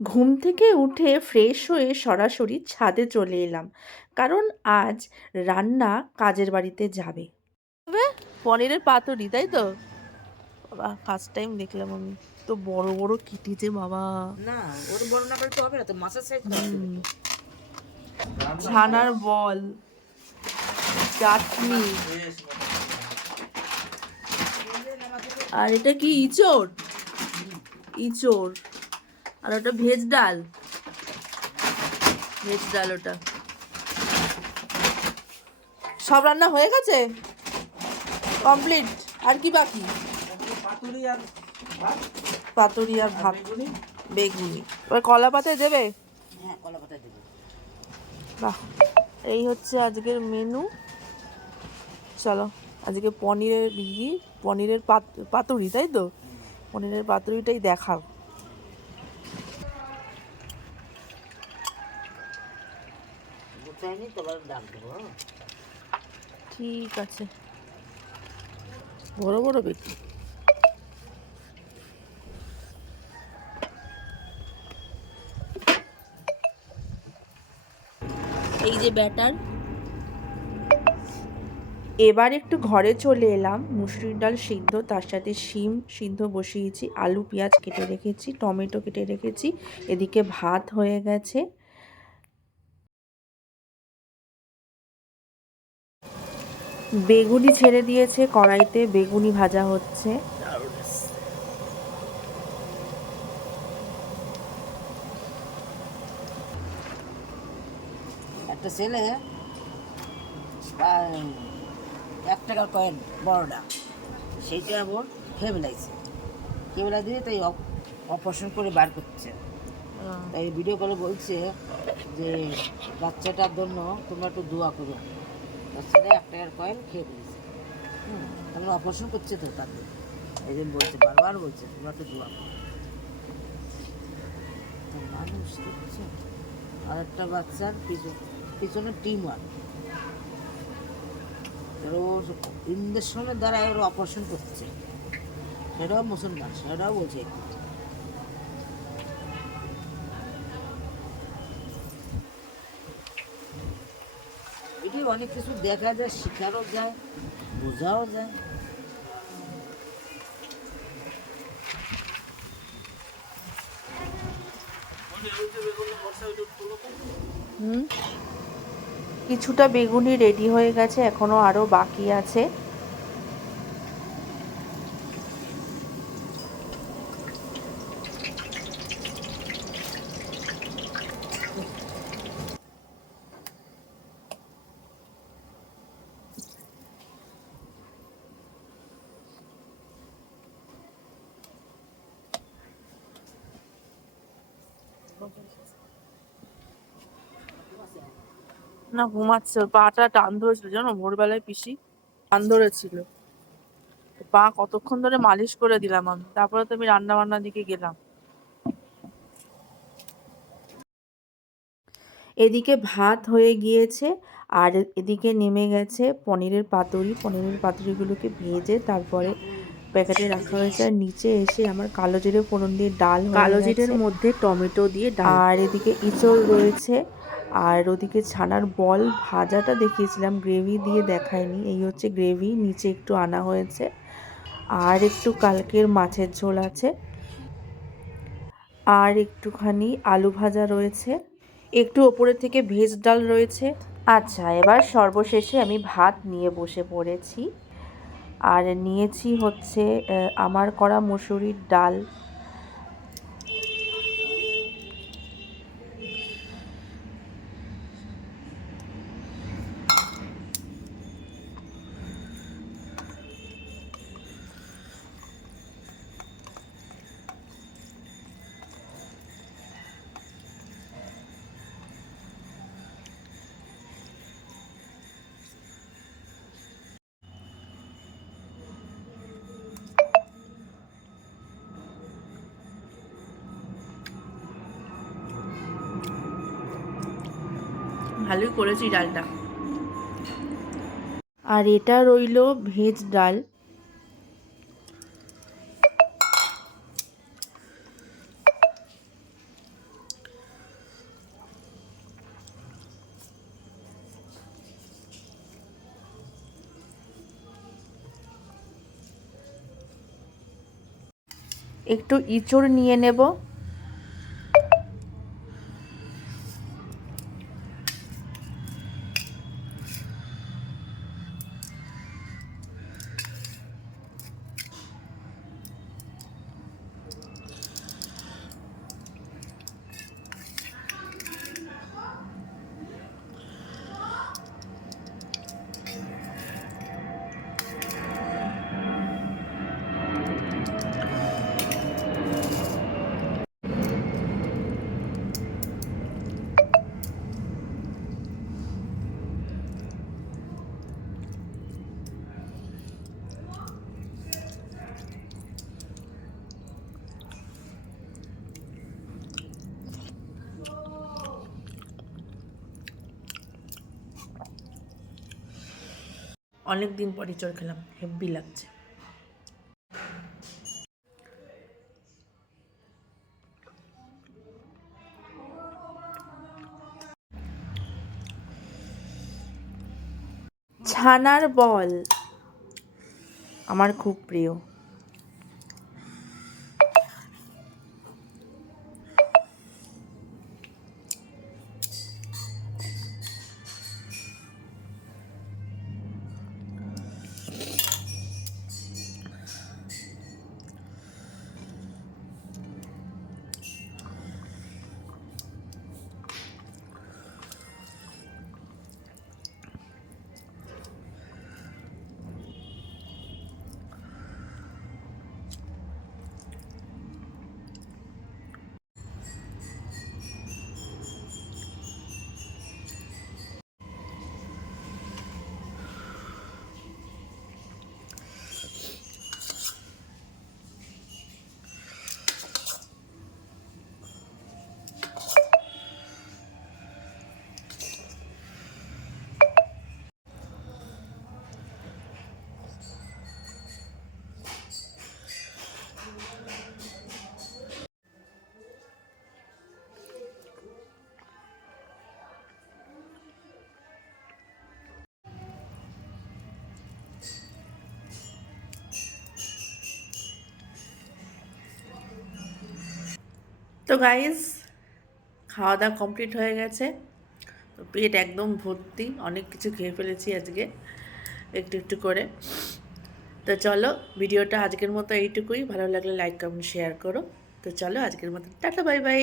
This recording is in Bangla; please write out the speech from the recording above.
ঘুম থেকে উঠে ফ্রেশ হয়ে সরাসরি ছাদে চলে এলাম। কারণ আজ রান্না কাজের বাড়িতে যাবে। পনিরের পাতুরি তাই তো? বাবা ফার্স্ট টাইম দেখলাম আমি। তো বড় বড় কেটেছে বাবা। না ওর বড় না তো হবে না তো মাছের সাইজ ছানার বল চাটনি। আর এটা কি ইচড়? ইচড়। আর ওটা ভেজ ডাল। ভেজ ডাল ওটা। সব রান্না হয়ে গেছে? কমপ্লিট। আর কি বাকি? পাতুরি আর ভাত। পাতুরি আর ভাত। বেগুনি। এবার কলা পাতায় দেবে? হ্যাঁ কলা পাতা দেবো। বাহ। এই হচ্ছে আজকের মেনু চলো আজকে পনিরের ই পনিরের পাত- পাতুরি তাই তো? পনিরের পাতুরিটাই দেখাও। তোমার ডাক দেবো হ্যাঁ? ঠিক আছে। বড় বড় বেটি। এই যে ব্যাটার। এবার একটু ঘরে চলে এলাম। মুসুরির ডাল সিদ্ধ, তার সাথে শিম সিদ্ধ বসিয়েছি, আলু, পেঁয়াজ কেটে রেখেছি, টমেটো কেটে রেখেছি, এদিকে ভাত হয়ে গেছে। বেগুনি ছেড়ে দিয়েছে কড়াইতে বেগুনি ভাজা হচ্ছে। একটা ছেলে এক টাকার কয়েন বড়টা সেইটা আবার বেলাইছে খেয়ে দিয়ে তাই অপ- অপারেশন করে বার করছে। তাই ভিডিও কলে বলছে যে বাচ্চাটার জন্য তোমরা একটু দোয়া করো। কয়েন খেয়ে ফেলেছে। তারপরে অপারেশন করছে তো তাকে। এই বলছে, বারবার বলছে, তোমরা একটু দোয়া মানুষ দেখছ? আর একটা বাচ্চার পিছনে টিমার ও ইঞ্জেকশনের দ্বারা ওর অপারেশন করছে। সেটাও মুসলমান, সেটাও বলছে ভিডিও অনেক কিছু দেখা যায়, শেখারও যায়, বোঝাও যায়। কিছুটা বেগুনি রেডি হয়ে গেছে, এখনও আরও বাকি আছে। না, ঘুমাচ্ছে। পাটা টান ধরেছিল, জানো? ভোরবেলায় পিসি টান ধরেছিল। পা কতক্ষণ ধরে মালিশ করে দিলাম আমি। তারপরে তো আমি রান্না বান্নার দিকে গেলাম। এদিকে ভাত হয়ে গিয়েছে, আর এদিকে নেমে গেছে পনিরের পাতুরি। পনিরের পাতুরিগুলোকে ভেজে তারপরে প্যাকেটে রাখা হয়েছে। আর নিচে এসে আমার কালো জিরে ফোড়ন দিয়ে ডাল কালো জিরের মধ্যে টমেটো দিয়ে ডাল। আর এদিকে ইঁচড় রয়েছে। আর ওদিকে ছানার বল ভাজাটা দেখিয়েছিলাম গ্রেভি দিয়ে দেখায়নি। এই হচ্ছে গ্রেভি নিচে একটু আনা হয়েছে। আর একটু কালকের মাছের ঝোল আছে। আর একটুখানি আলু ভাজা রয়েছে। একটু ওপরে থেকে ভেজ ডাল রয়েছে। আচ্ছা এবার সর্বশেষে আমি ভাত নিয়ে বসে পড়েছি। আর নিয়েছি হচ্ছে আমার করা মুসুরির ডাল। ভালোই করেছি ডালটা। আর এটা রইল ভেজ ডাল। একটু ইঁচড় নিয়ে নেব। অনেক দিন পরে চড় খেলাম হেব্বি লাগছে। ছানার বল। আমার খুব প্রিয়। তো গাইজ খাওয়া দাওয়া কমপ্লিট হয়ে গেছে। তো পেট একদম ভর্তি, অনেক কিছু খেয়ে ফেলেছি আজকে, একটু একটু করে। তো চলো, ভিডিওটা আজকের মতো এইটুকুই। ভালো লাগলে লাইক কমেন্ট শেয়ার করো। তো চলো, আজকের মতো, টাটা বাই বাই